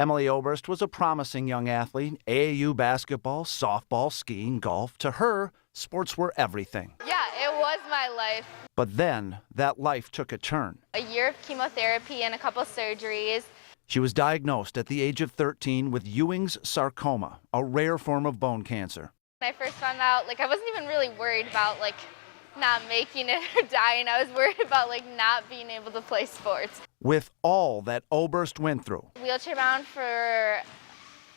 Emily Oberst was a promising young athlete. AAU basketball, softball, skiing, golf. To her, sports were everything. Yeah, it was my life. But then, that life took a turn. A year of chemotherapy and a couple surgeries. She was diagnosed at the age of 13 with Ewing's sarcoma, a rare form of bone cancer. When I first found out, I wasn't even really worried about, not making it or dying. I was worried about, not being able to play sports. With all that Oberst went through, Wheelchair bound for,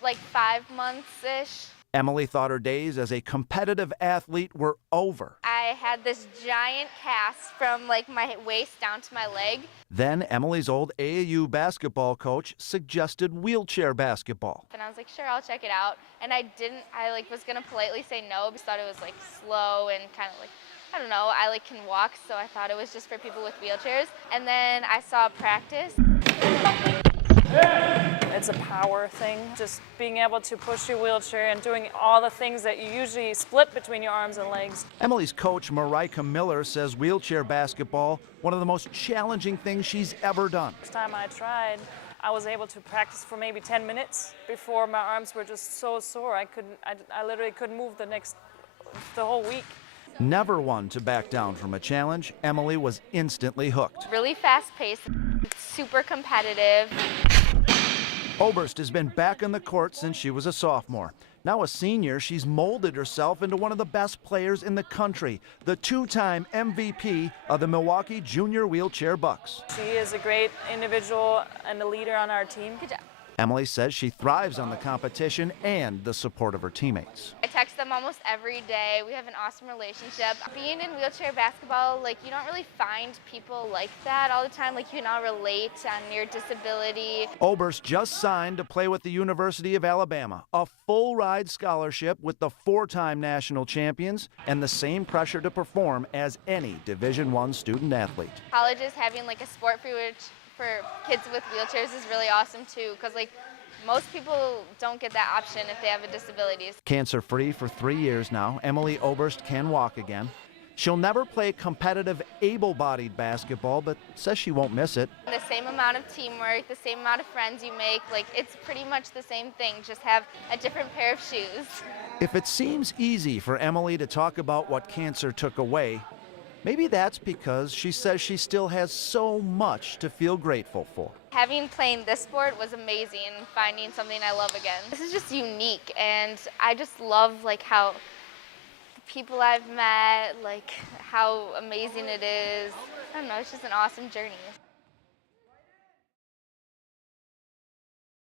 5 months-ish. Emily thought her days as a competitive athlete were over. I had this giant cast from, my waist down to my leg. Then Emily's old AAU basketball coach suggested wheelchair basketball. And I was like, sure, I'll check it out. And I didn't. I, was going to politely say no because I thought it was, slow and kind of, I don't know, I can walk, so I thought it was just for people with wheelchairs. And then I saw practice. It's a power thing, just being able to push your wheelchair and doing all the things that you usually split between your arms and legs. Emily's coach, Marika Miller, says wheelchair basketball, one of the most challenging things she's ever done. First time I tried, I was able to practice for maybe 10 minutes before my arms were just so sore. I literally couldn't move the whole week. Never one to back down from a challenge, Emily was instantly hooked. Really fast-paced, super competitive. Oberst has been back on the court since she was a sophomore. Now a senior, she's molded herself into one of the best players in the country, the two-time MVP of the Milwaukee Junior Wheelchair Bucks. She is a great individual and a leader on our team. Good job. Emily says she thrives on the competition and the support of her teammates. I text them almost every day. We have an awesome relationship. Being in wheelchair basketball, you don't really find people like that all the time. You cannot relate on your disability. Oberst just signed to play with the University of Alabama, a full-ride scholarship with the four-time national champions and the same pressure to perform as any Division I student athlete. Colleges having a sport for kids with wheelchairs is really awesome too, because most people don't get that option if they have a disability. Cancer-free for 3 years now, Emily Oberst can walk again. She'll never play competitive able-bodied basketball, but says she won't miss it. The same amount of teamwork, the same amount of friends you make, it's pretty much the same thing, just have a different pair of shoes. If it seems easy for Emily to talk about what cancer took away, maybe that's because she says she still has so much to feel grateful for. Having played this sport was amazing, finding something I love again. This is just unique, and I just love how the people I've met, how amazing it is. I don't know, it's just an awesome journey.